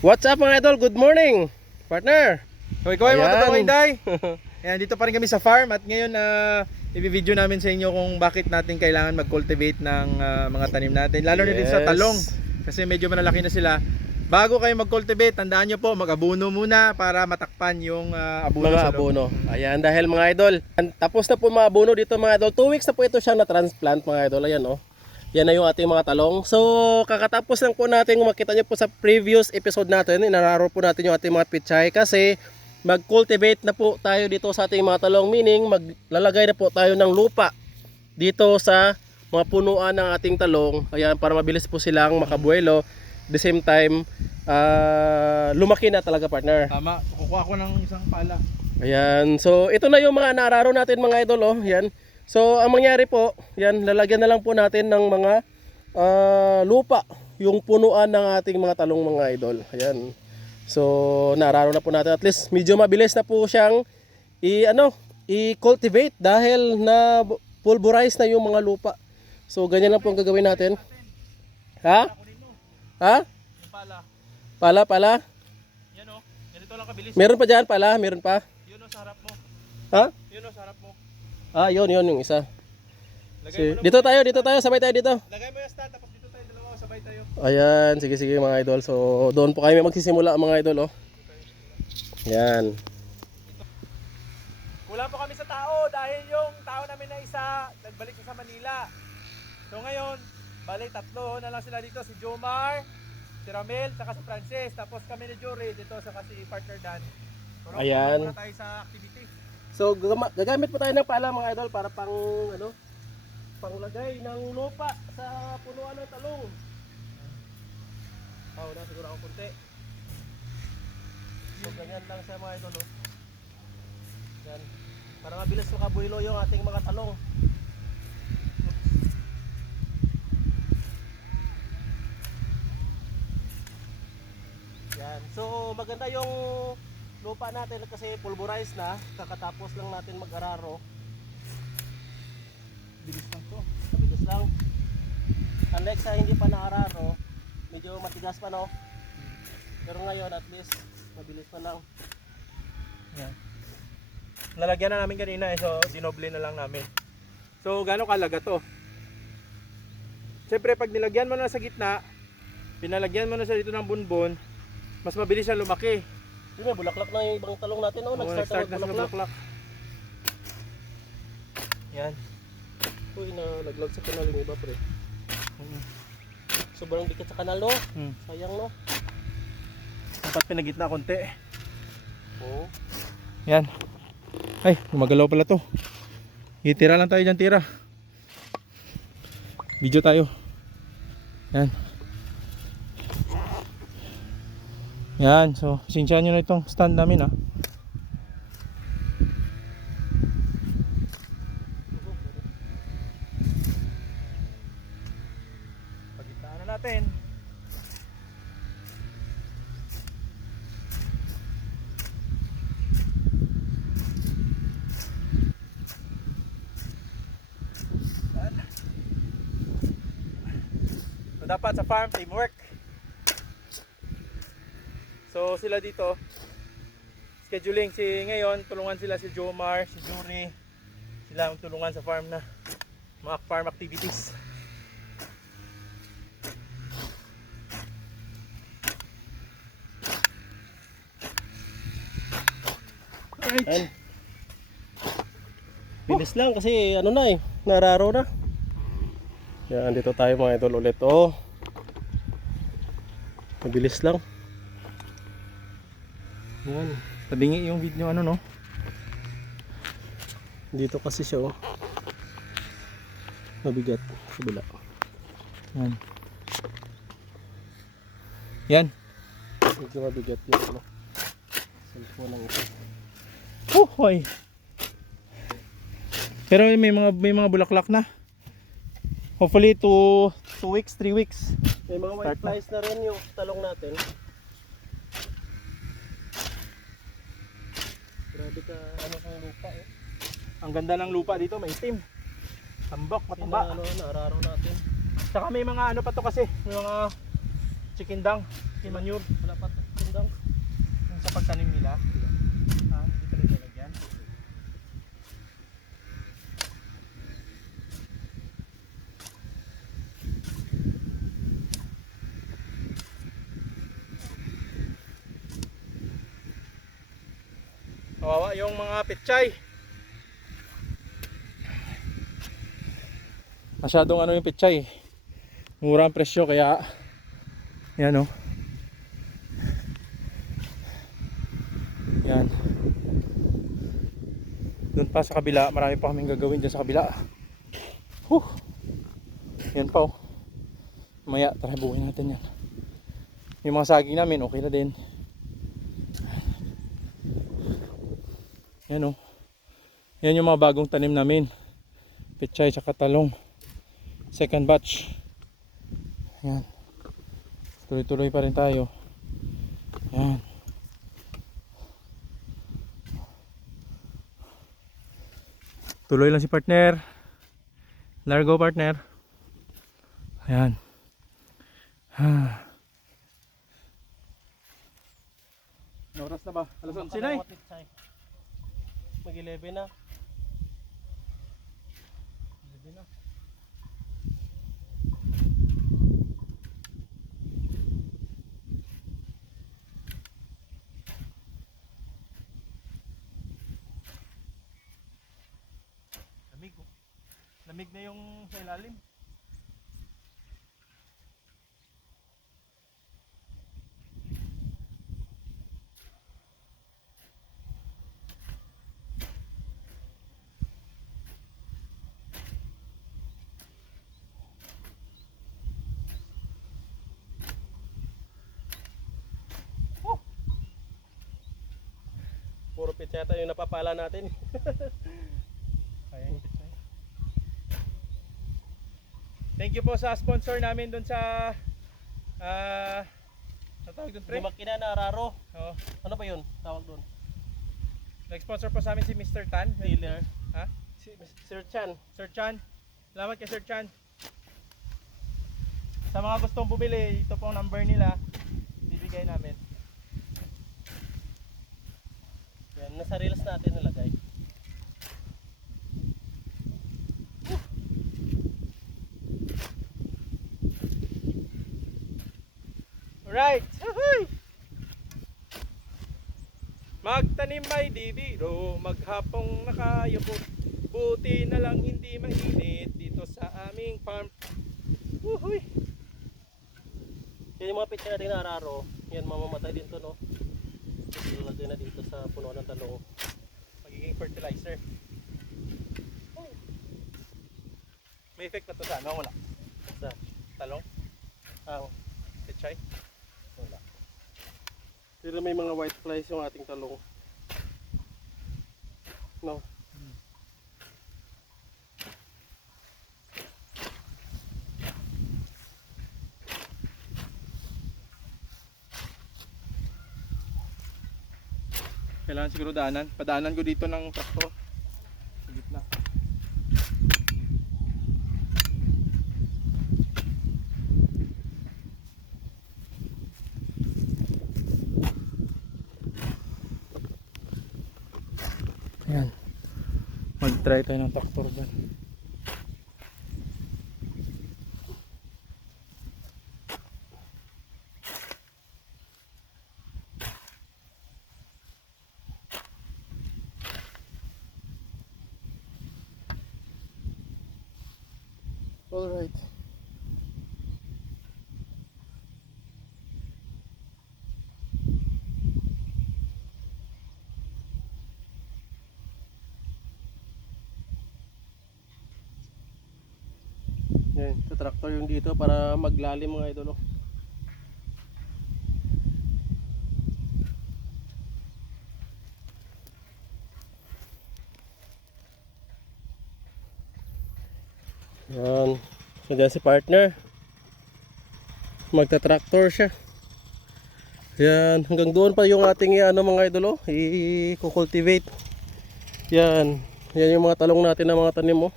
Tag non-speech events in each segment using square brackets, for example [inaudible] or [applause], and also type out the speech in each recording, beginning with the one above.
What's up mga idol? Good morning! Partner! So ikaw ay mga totoong Inday. [laughs] Ayan, dito pa rin kami sa farm at ngayon uh, i-video namin sa inyo kung bakit natin kailangan mag-cultivate ng ah, mga tanim natin. Lalo na din sa Yes. talong kasi medyo malalaki na sila. Bago kayo mag-cultivate, tandaan nyo po, mag-abuno muna para matakpan yung ah, abuno mga sa loob. abono. Ayan, dahil mga idol, tapos na po mga abono dito mga idol. Two weeks na po ito siya na-transplant mga idol. Ayan oh. Yan na yung ating mga talong. So, kakatapos lang po natin, kung makita nyo po sa previous episode natin, inararo po natin yung ating mga pichay kasi mag-cultivate na po tayo dito sa ating mga talong. Meaning, maglalagay na po tayo ng lupa dito sa mga punuan ng ating talong. Ayan, para mabilis po silang makabuelo. The same time, ah, lumaki na talaga partner. Tama, kukuha ko ng isang pala. Ayan. So, ito na yung mga nararo natin mga idol. Oh. Yan. So, ang mangyari po, yan, lalagyan na lang po natin ng mga ah, lupa. Yung punuan ng ating mga talong mga idol. Ayan. So, nararo na po natin. At least, medyo mabilis na po siyang i, ano, i-cultivate dahil na pulverize na yung mga lupa. So, ganyan lang po ang gagawin natin. Ha? Ha? Pala. Pala, pala. Yan o. Ganito lang kabilis. Meron pa dyan, pala. Meron pa. Yun o sa harap mo. Ha? Yun o sa harap mo. Ah, yun, yun yung isa. Si, mo na- dito tayo, dito tayo, sabay tayo dito. Lagay mo yung stand tapos dito tayo dalawa sabay tayo. Ayan, sige sige mga idol. So, doon po kami magsisimula mga idol, oh. Yan. Kulang po kami sa tao dahil yung tao namin na isa nagbalik siya sa Manila. So ngayon, bali tatlo na lang sila dito, si Jomar, si Ramel, saka si Francis. Tapos kami ni Jory dito, saka si partner Dan. Pero Ayan. muna tayo sa activity. So, gagamit po tayo ng pala mga idol para pang, ano, panglagay ng lupa sa punuan ng talong. Oh, na siguro ako kunti. So, ganyan lang siya mga idol, oh. Yan. Para mabilis makabuelo yung ating mga talong. Yan. So, maganda yung lupa natin kasi pulverized na. Kakatapos lang natin mag-araro. Bilis lang to. Mabilis lang. Unlike sa hindi pa naararo, medyo matigas pa no. Pero ngayon at least mabilis pa lang. Yan. Nalagyan na namin kanina eh, so dinoble na lang namin. So gaano kalaga to? Siyempre pag nilagyan mo na sa gitna, pinalagyan mo na siya dito ng bunbon, mas mabilis siya lumaki. Yun na, bulaklak na yung ibang talong natin. Oh, nag-start na magbulaklak. bulaklak. Yan. Uy, na naglag sa kanal yung iba pre. Mm. Sobrang dikit sa kanal no. Hmm. Sayang no. Dapat pinagitna konti. Oo. Yan. Ay, gumagalaw pala to. Itira lang tayo dyan, tira. Video tayo. Yan. Yan, so, sinsyahan nyo na itong stand namin ah. Pagitaan na natin. So dapat sa farm teamwork. So sila dito scheduling si ngayon tulungan sila si Jomar, si Juri. Sila ang tulungan sa farm na mga farm activities. Yan. Bilis lang kasi ano na eh, nararo na. Yan, dito tayo mga idol ulit. Oh. Mabilis lang. Yan. Tabingi yung video ano no? Dito kasi siya oh. Mabigat. Kabila. Yan. Yan. Medyo mabigat yung ano. Cellphone ng ito. Oh, hoy. Pero may mga may mga bulaklak na. Hopefully 2 2 weeks, 3 weeks. May mga white Start na. flies na rin yung talong natin. Grabe ka ano kang lupa eh. Ang ganda ng lupa dito, may itim. Tambak, Yung mataba. ano, naararo natin. Saka may mga ano pa to kasi, may mga chicken dung, chicken manure. Wala pa tindang. Yung sa pagtanim nila. Ah, hindi pa rin nilagyan. Kawawa yung mga petchay. Masyadong ano yung petchay. Mura ang presyo kaya yan oh. Yan. Doon pa sa kabila, marami pa kaming gagawin dyan sa kabila. Huh. Yan pa oh. Maya, tara buuin natin yan. Yung mga saging namin, okay na din. Yan oh. Yan yung mga bagong tanim namin. Pechay sa talong. Second batch. Yan. Tuloy-tuloy pa rin tayo. Yan. Tuloy lang si partner. Largo partner. Ayan. Ah. Oras na ba? Alas 11 na eh. Mag 11 na. Oh. Lamig na yung sa ilalim. Pitseta yung napapala natin. [laughs] Thank you po sa sponsor namin dun sa ah ano tawag dun, pre? Makina na raro. Oh, Ano ba yun? Tawag doon. nag-sponsor po sa amin si Mr. Tan. Dealer. Ha? Si Sir Chan. Sir Chan. Salamat kay Sir Chan. Sa mga gustong bumili, ito pong number nila. Bibigay namin. Yan, nasa reels natin nilagay. Alright! Woohoo! Magtanim may di biro, maghapong nakayuko. Buti na lang hindi mainit dito sa aming farm. Woohoo! Yan yung mga pitseta natin na raro. Yan, mamamatay din to, no? Ilalagay na dito sa puno ng talong. Magiging fertilizer. May effect na to sa ano? Wala. Sa Talong? ang Pechay? wala. Pero may mga white flies yung ating talong. No? Kailangan siguro daanan. Padaanan ko dito ng traktor. Sa gitna. Ayan. Mag-try tayo ng traktor dyan. Alright. Yan, sa tractor yung dito para maglalim mga idolo. Yan. So dyan si partner. Magta-tractor siya. Yan. Hanggang doon pa yung ating ano mga idolo. I-cultivate. Yan. Yan yung mga talong natin na mga tanim mo.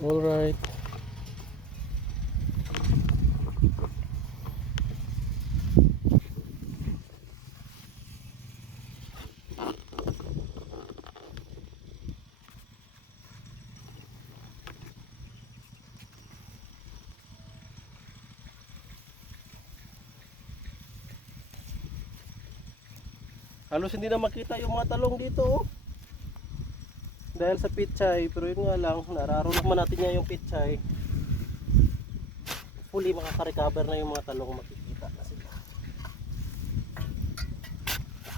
Alright. Halos hindi na makita yung mga talong dito oh. Dahil sa pichay, pero yun nga lang, nararo naman natin niya yung pichay. Fully makaka-recover na yung mga talong makikita na sila.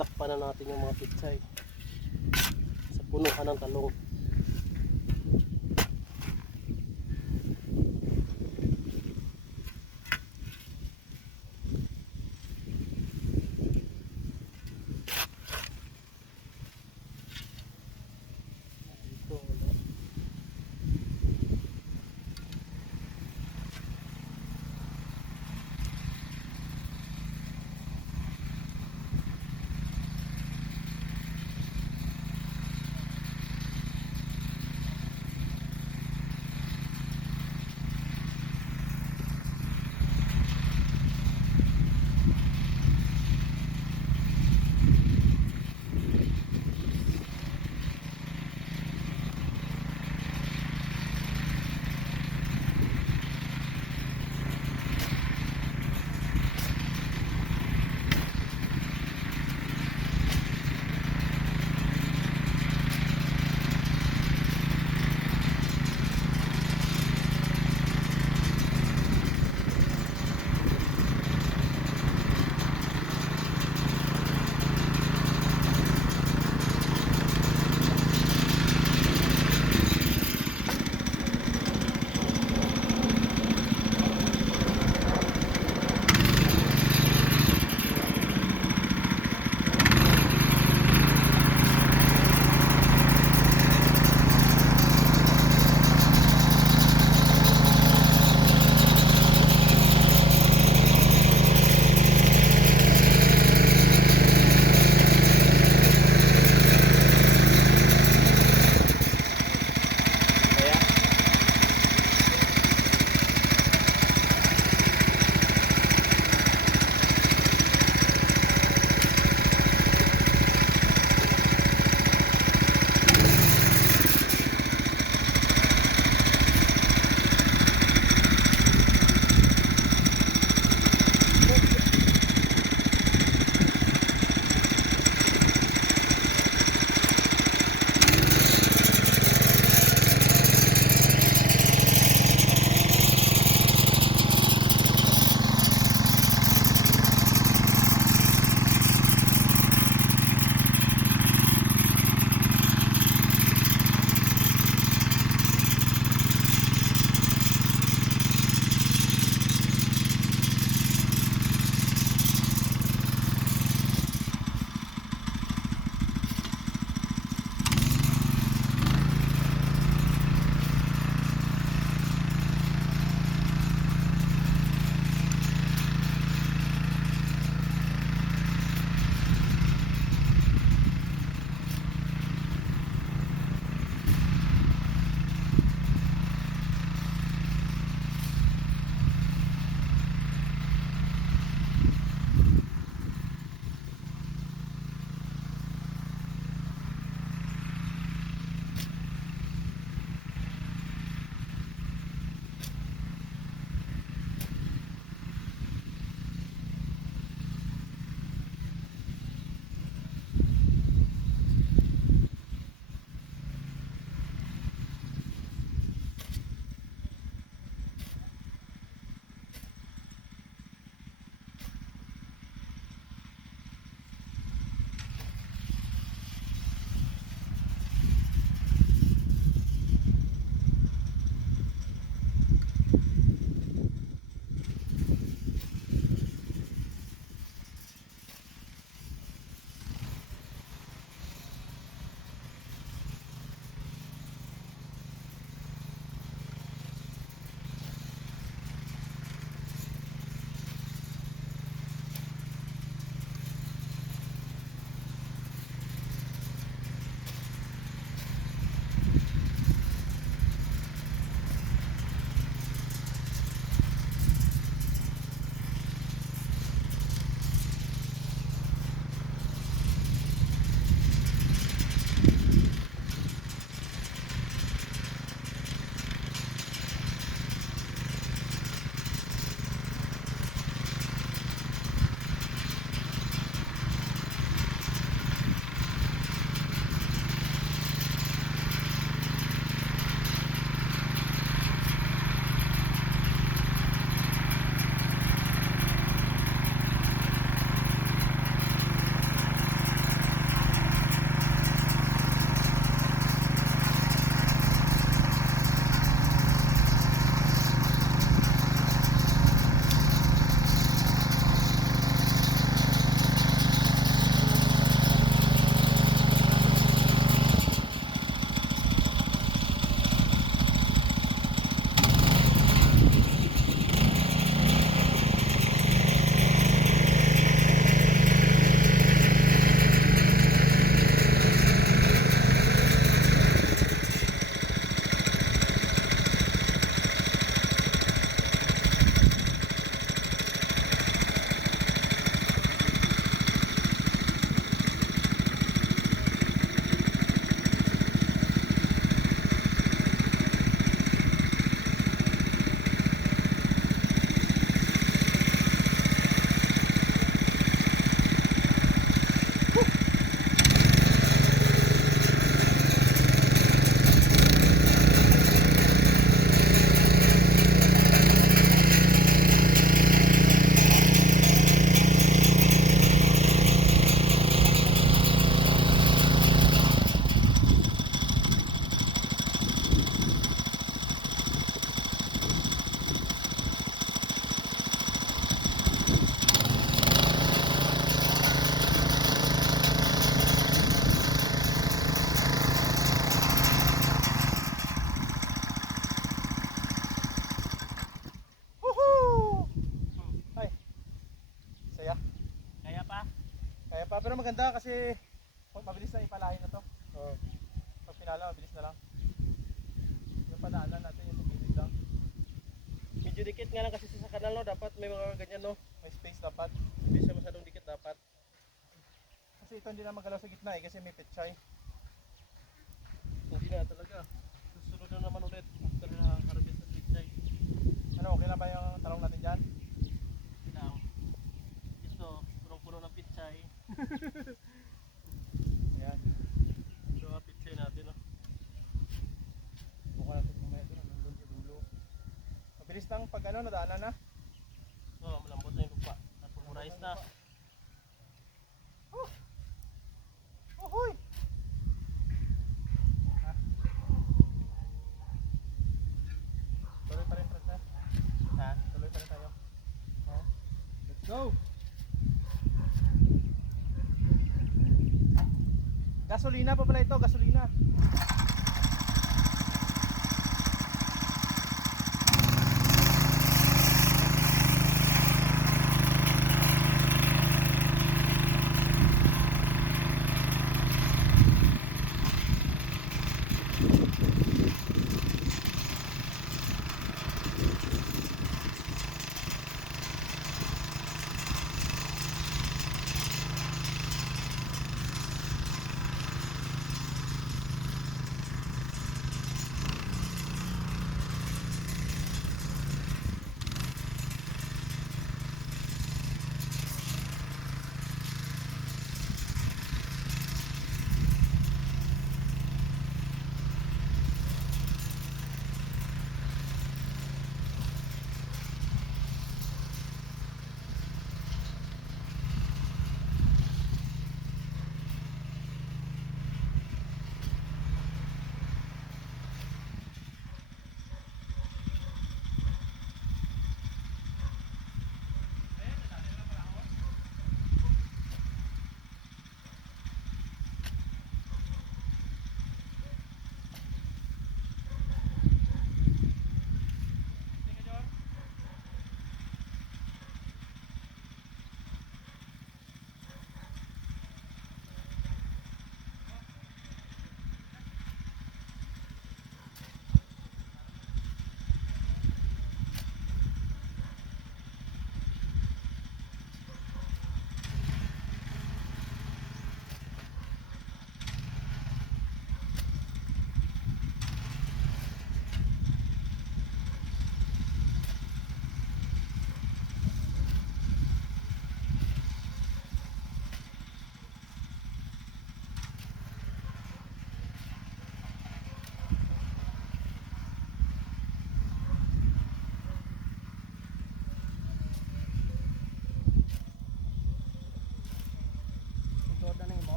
Takpan na natin yung mga pichay. Sa punuan ng talong. Maganda kasi mabilis na ipalahin na to. Oh. Pag pinala, mabilis na lang. Yung padaanan natin yung tubig lang. Medyo dikit nga lang kasi sa kanal no, dapat may mga ganyan no. May space dapat. Hindi siya masyadong dikit dapat. Kasi ito hindi na magalaw sa gitna eh kasi may petchay. Hindi na talaga. Susunod na naman ulit after na harvest sa pichay. Ano, okay na ba yung talong natin dyan? Lang. Ito, punong-puno ng pichay. Ayan. Ito ang pichay natin no. Buka natin mamaya doon. Nandun sa dulo. Mabilis ano, nadaanan na. Oh, malambot na yung lupa. Napumurize na. Oh! Ohoy! Ah. Tuloy pa rin, Fred, ha? Tuloy pa rin tayo. Ha? Let's go! Gasolina pa pala ito, gasolina. lang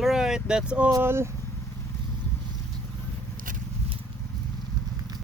Alright, that's all.